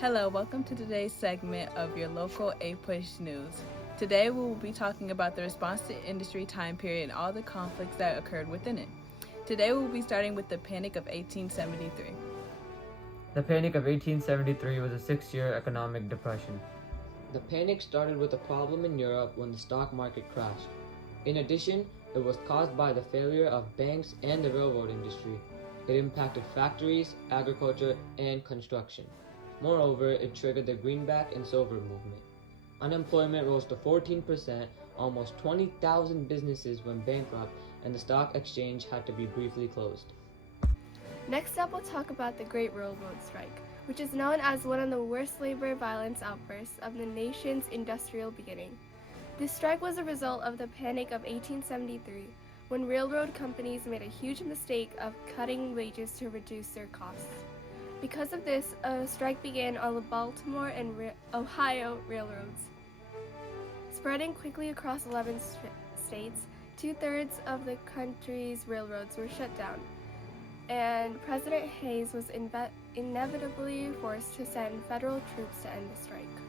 Hello, welcome to today's segment of your local APUSH news. Today we will be talking about the response to industry time period and all the conflicts that occurred within it. Today we will be starting with the Panic of 1873. The Panic of 1873 was a 6-year economic depression. The panic started with a problem in Europe when the stock market crashed. In addition, it was caused by the failure of banks and the railroad industry. It impacted factories, agriculture, and construction. Moreover, it triggered the greenback and silver movement. Unemployment rose to 14%, almost 20,000 businesses went bankrupt, and the stock exchange had to be briefly closed. Next up, we'll talk about the Great Railroad Strike, which is known as one of the worst labor violence outbursts of the nation's industrial beginning. This strike was a result of the Panic of 1873, when railroad companies made a huge mistake of cutting wages to reduce their costs. Because of this, a strike began on the Baltimore and Ohio railroads. Spreading quickly across 11 states, 2/3 of the country's railroads were shut down, and President Hayes was inevitably forced to send federal troops to end the strike.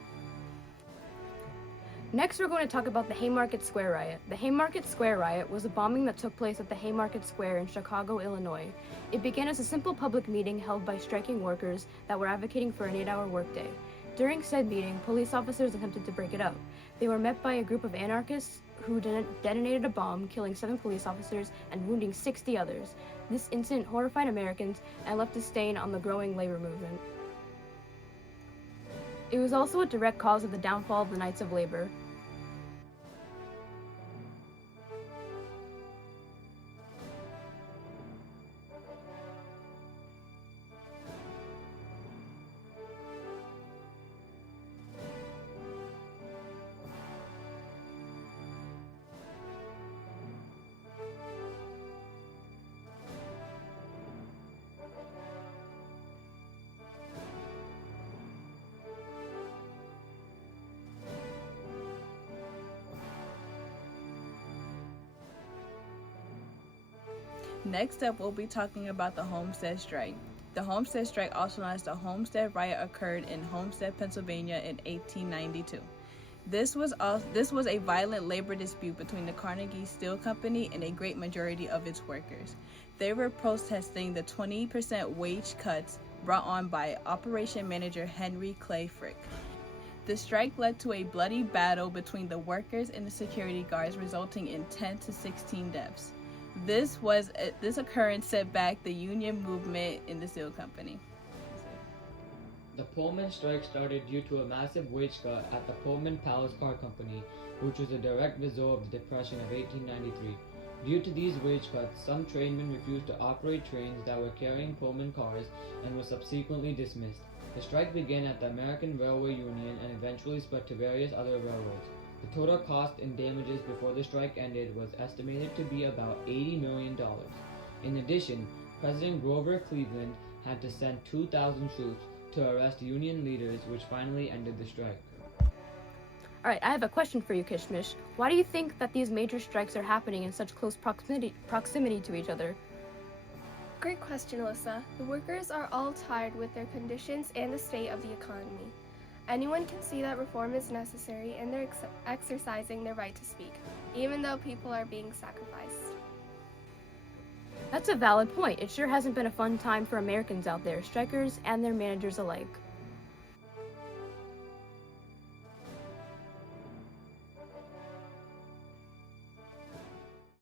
Next, we're going to talk about the Haymarket Square Riot. The Haymarket Square Riot was a bombing that took place at the Haymarket Square in Chicago, Illinois. It began as a simple public meeting held by striking workers that were advocating for an 8-hour workday. During said meeting, police officers attempted to break it up. They were met by a group of anarchists who detonated a bomb, killing 7 police officers and wounding 60 others. This incident horrified Americans and left a stain on the growing labor movement. It was also a direct cause of the downfall of the Knights of Labor. Next up, we'll be talking about the Homestead Strike. The Homestead Strike, also known as the Homestead Riot, occurred in Homestead, Pennsylvania in 1892. This was a violent labor dispute between the Carnegie Steel Company and a great majority of its workers. They were protesting the 20% wage cuts brought on by operation manager Henry Clay Frick. The strike led to a bloody battle between the workers and the security guards, resulting in 10 to 16 deaths. This occurrence set back the union movement in the steel company. The Pullman strike started due to a massive wage cut at the Pullman Palace Car Company, which was a direct result of the Depression of 1893. Due to these wage cuts, some trainmen refused to operate trains that were carrying Pullman cars and were subsequently dismissed. The strike began at the American Railway Union and eventually spread to various other railroads. The total cost in damages before the strike ended was estimated to be about $80 million. In addition, President Grover Cleveland had to send 2,000 troops to arrest union leaders, which finally ended the strike. Alright, I have a question for you, Kishmish. Why do you think that these major strikes are happening in such close proximity to each other? Great question, Alyssa. The workers are all tired with their conditions and the state of the economy. Anyone can see that reform is necessary, and they're exercising their right to speak, even though people are being sacrificed. That's a valid point. It sure hasn't been a fun time for Americans out there, strikers and their managers alike.